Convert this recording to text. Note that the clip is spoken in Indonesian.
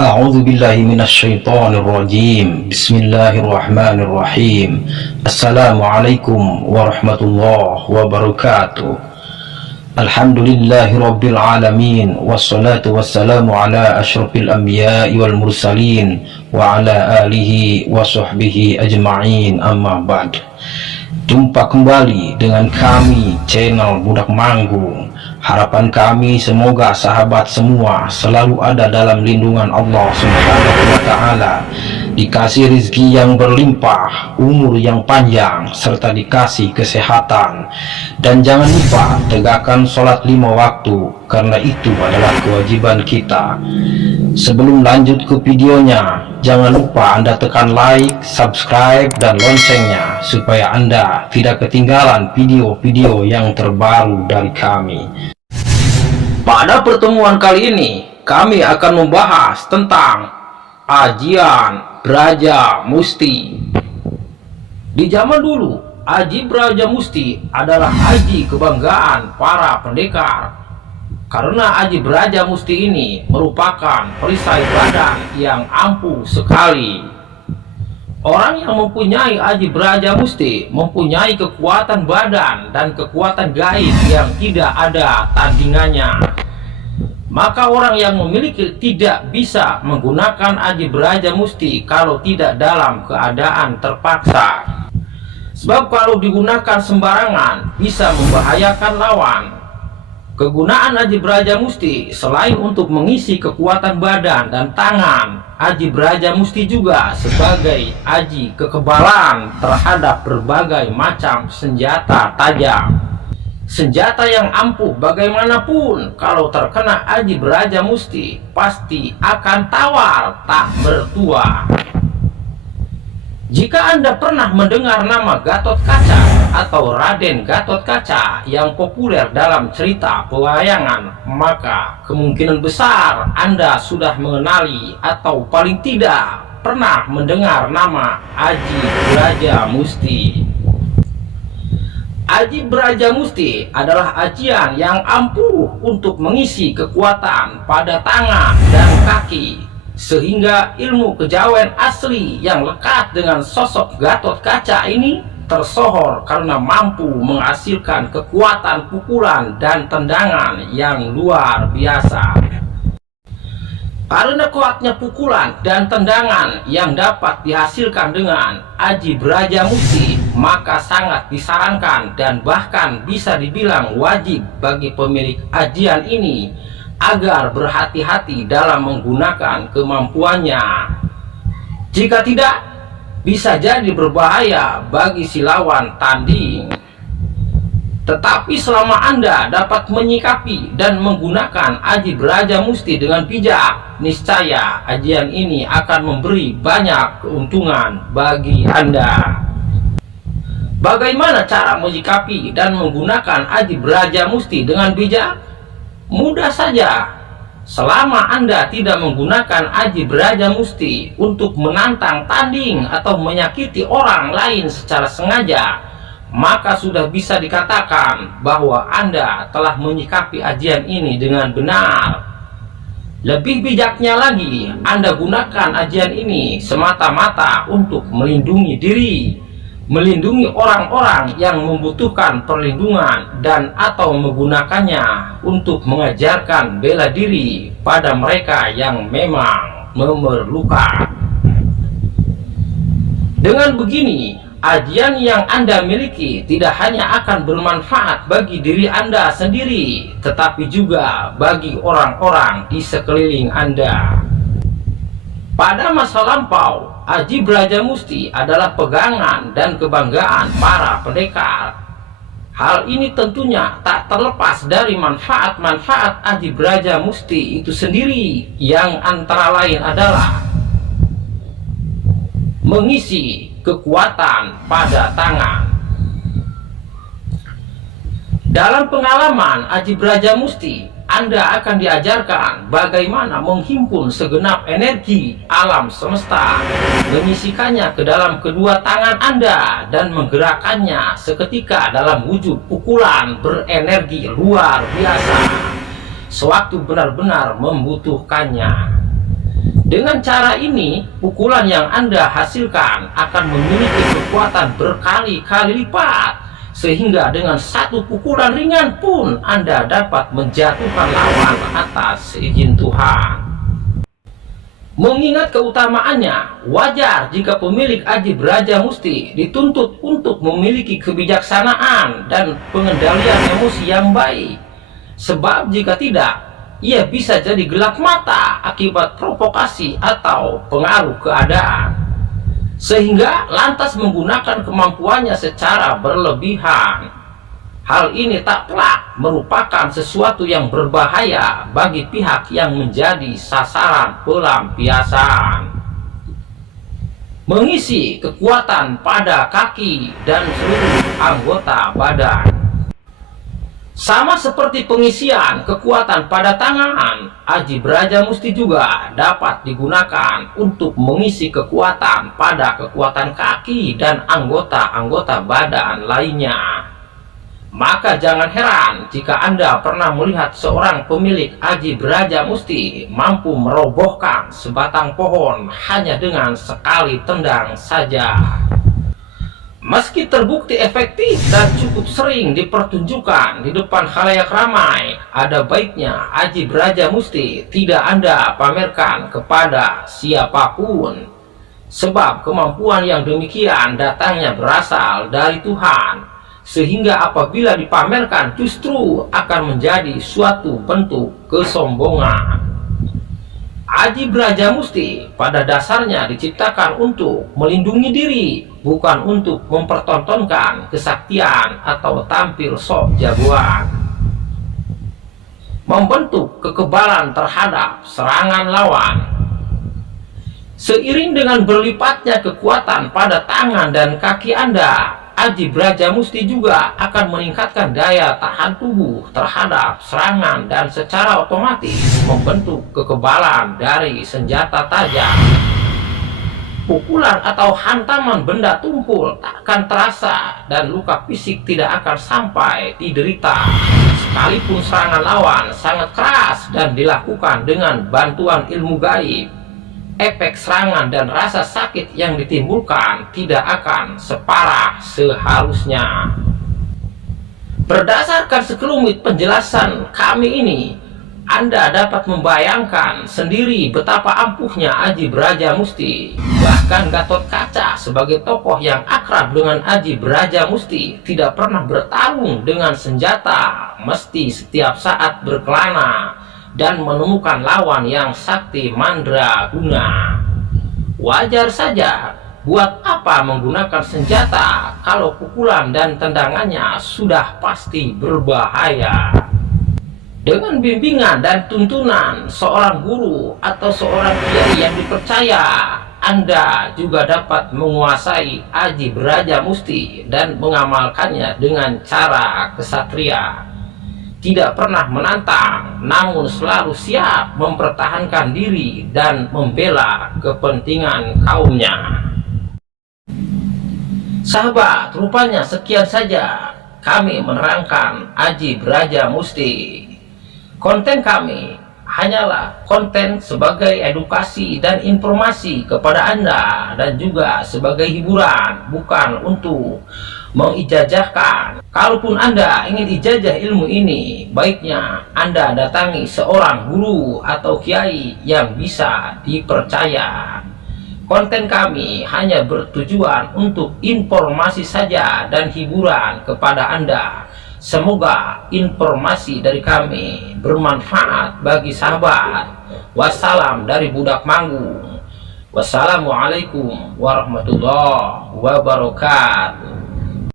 A'udzu billahi minasyaitonir rajim. Bismillahirrahmanirrahim. Assalamualaikum warahmatullahi wabarakatuh. Alhamdulillahi rabbil alamin. Wassalatu wassalamu ala asyrafil anbiya'i wal mursalin wa ala alihi wa sahbihi ajma'in, amma ba'd. Jumpa kembali dengan kami, channel Budak Manggung. Harapan kami semoga sahabat semua selalu ada dalam lindungan Allah Subhanahu wa Ta'ala, dikasih rezeki yang berlimpah, umur yang panjang, serta dikasih kesehatan. Dan jangan lupa tegakkan sholat 5 waktu, karena itu adalah kewajiban kita. Sebelum lanjut ke videonya, jangan lupa Anda tekan like, subscribe, dan loncengnya supaya Anda tidak ketinggalan video-video yang terbaru dari kami. Pada pertemuan kali ini, kami akan membahas tentang ajian Braja Musti. Di zaman dulu, Aji Braja Musti adalah aji kebanggaan para pendekar. Karena Aji Braja Musti ini merupakan perisai badan yang ampuh sekali. Orang yang mempunyai Aji Braja Musti mempunyai kekuatan badan dan kekuatan gaib yang tidak ada tandingannya. Maka orang yang memiliki tidak bisa menggunakan Aji Braja Musti kalau tidak dalam keadaan terpaksa. Sebab kalau digunakan sembarangan bisa membahayakan lawan. Kegunaan Aji Braja Musti selain untuk mengisi kekuatan badan dan tangan, Aji Braja Musti juga sebagai aji kekebalan terhadap berbagai macam senjata tajam. Senjata yang ampuh bagaimanapun kalau terkena Aji Braja Musti pasti akan tawar tak bertuah. Jika Anda pernah mendengar nama Gatot Kaca atau Raden Gatot Kaca yang populer dalam cerita pewayangan, maka kemungkinan besar Anda sudah mengenali atau paling tidak pernah mendengar nama Aji Braja Musti. Aji Braja Musti adalah ajian yang ampuh untuk mengisi kekuatan pada tangan dan kaki, sehingga ilmu kejawen asli yang lekat dengan sosok Gatot Kaca ini tersohor karena mampu menghasilkan kekuatan pukulan dan tendangan yang luar biasa. Karena kuatnya pukulan dan tendangan yang dapat dihasilkan dengan Aji Braja Musti, maka sangat disarankan dan bahkan bisa dibilang wajib bagi pemilik ajian ini agar berhati-hati dalam menggunakan kemampuannya. Jika tidak, bisa jadi berbahaya bagi si lawan tanding. Tetapi selama Anda dapat menyikapi dan menggunakan Aji Braja Musti dengan bijak, niscaya ajian ini akan memberi banyak keuntungan bagi Anda. Bagaimana cara menyikapi dan menggunakan Aji Braja Musti dengan bijak? Mudah saja. Selama Anda tidak menggunakan Aji Braja Musti untuk menantang tanding atau menyakiti orang lain secara sengaja, maka sudah bisa dikatakan bahwa Anda telah menyikapi ajian ini dengan benar. Lebih bijaknya lagi, Anda gunakan ajian ini semata-mata untuk melindungi diri, melindungi orang-orang yang membutuhkan perlindungan, dan atau menggunakannya untuk mengajarkan bela diri pada mereka yang memang memerlukan. Dengan begini, ajian yang Anda miliki tidak hanya akan bermanfaat bagi diri Anda sendiri, tetapi juga bagi orang-orang di sekeliling Anda. Pada masa lampau, Aji Braja Musti adalah pegangan dan kebanggaan para pendekar. Hal ini tentunya tak terlepas dari manfaat-manfaat Aji Braja Musti itu sendiri, yang antara lain adalah mengisi kekuatan pada tangan. Dalam pengalaman Aji Braja Musti, Anda akan diajarkan bagaimana menghimpun segenap energi alam semesta, menyisikannya ke dalam kedua tangan Anda, dan menggerakkannya seketika dalam wujud pukulan berenergi luar biasa sewaktu benar-benar membutuhkannya. Dengan cara ini, pukulan yang Anda hasilkan akan memiliki kekuatan berkali-kali lipat, sehingga dengan satu pukulan ringan pun Anda dapat menjatuhkan lawan atas izin Tuhan. Mengingat keutamaannya, wajar jika pemilik Aji Braja Musti dituntut untuk memiliki kebijaksanaan dan pengendalian emosi yang baik. Sebab jika tidak, ia bisa jadi gelap mata akibat provokasi atau pengaruh keadaan, sehingga lantas menggunakan kemampuannya secara berlebihan. Hal ini tak pelak merupakan sesuatu yang berbahaya bagi pihak yang menjadi sasaran pelampiasan. Mengisi kekuatan pada kaki dan seluruh anggota badan. Sama seperti pengisian kekuatan pada tangan, Aji Braja Musti juga dapat digunakan untuk mengisi kekuatan pada kekuatan kaki dan anggota-anggota badan lainnya. Maka jangan heran jika Anda pernah melihat seorang pemilik Aji Braja Musti mampu merobohkan sebatang pohon hanya dengan sekali tendang saja. Meski terbukti efektif dan cukup sering dipertunjukkan di depan khalayak ramai, ada baiknya Aji Braja Musti tidak Anda pamerkan kepada siapapun. Sebab kemampuan yang demikian datangnya berasal dari Tuhan, sehingga apabila dipamerkan justru akan menjadi suatu bentuk kesombongan. Aji Braja Musti pada dasarnya diciptakan untuk melindungi diri, bukan untuk mempertontonkan kesaktian atau tampil sok jagoan. Membentuk kekebalan terhadap serangan lawan. Seiring dengan berlipatnya kekuatan pada tangan dan kaki Anda, Aji Braja Musti juga akan meningkatkan daya tahan tubuh terhadap serangan dan secara otomatis membentuk kekebalan dari senjata tajam. Pukulan atau hantaman benda tumpul tak akan terasa dan luka fisik tidak akan sampai diderita. Sekalipun serangan lawan sangat keras dan dilakukan dengan bantuan ilmu gaib, efek serangan dan rasa sakit yang ditimbulkan tidak akan separah seharusnya. Berdasarkan sekelumit penjelasan kami ini, Anda dapat membayangkan sendiri betapa ampuhnya Aji Braja Musti. Bahkan Gatot Kaca sebagai tokoh yang akrab dengan Aji Braja Musti tidak pernah bertarung dengan senjata, mesti setiap saat berkelana dan menemukan lawan yang sakti mandraguna. Wajar saja, buat apa menggunakan senjata kalau pukulan dan tendangannya sudah pasti berbahaya. Dengan bimbingan dan tuntunan seorang guru atau seorang kiai yang dipercaya, Anda juga dapat menguasai Aji Braja Musti dan mengamalkannya dengan cara kesatria. Tidak pernah menantang, namun selalu siap mempertahankan diri dan membela kepentingan kaumnya. Sahabat, rupanya sekian saja kami menerangkan Aji Braja Musti. Konten kami hanyalah konten sebagai edukasi dan informasi kepada Anda dan juga sebagai hiburan, bukan untuk mengijazahkan. Kalaupun Anda ingin ijazah ilmu ini, baiknya Anda datangi seorang guru atau kiai yang bisa dipercaya. Konten kami hanya bertujuan untuk informasi saja dan hiburan kepada Anda. Semoga informasi dari kami bermanfaat bagi sahabat. Wassalam dari Budak Manggung. Wassalamualaikum warahmatullahi wabarakatuh.